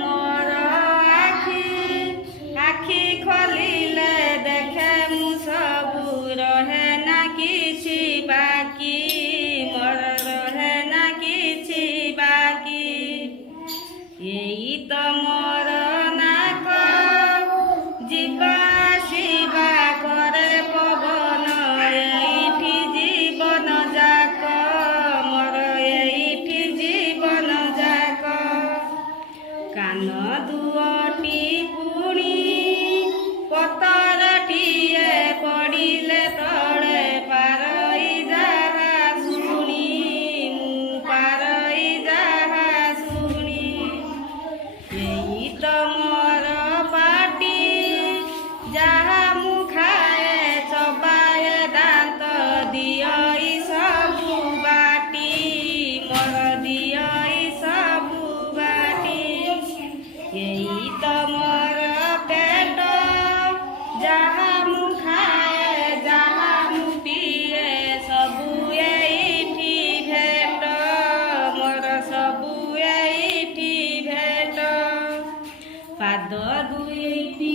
मोर आखि खोलिले देखे मु सबु रहे ना किछि बाकी मोर रहे ना किछि बाकी एई तो मोर नाक जीवा शिवा करे पवन एइठी जीवन जाक मोर एइठी जीवन जाक कान दुअटी पुणी पतरटिए पड़िले तळे पारई जाहा शुणी मु पारई जाहा शुणी एई तो मोर पाटी जाहा मु खाए चबाए दांत दियई सबु बाटी मोर दियई सबु बाटी एई तो मोर पेट जाहा मु खाए जाहा मु पिए सबु एइठी भेट मोर सबु एइठी भेट पाद दुईटी